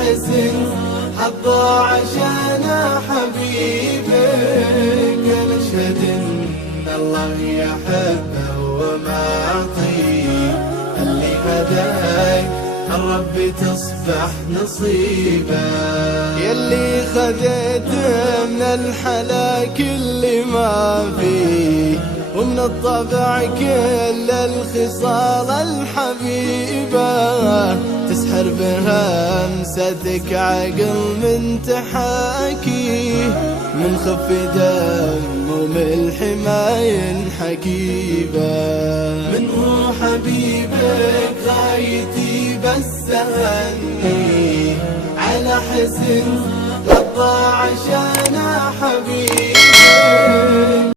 حزن حظى عشان حبيبك. أنا أشهد إن الله يحبه ومعطيه اللي هداك الرب تصبح نصيبه. يلي خذيت من الحلا كل ما فيه ومن الطبع كل الخصال الحبيبة، تسحر بهمستك عقل من تحاكيه، من خف دم ومن حماية حكيبة. من هو حبيبك غايتي بس أهنيه على حزن قضى عشان حبيبي.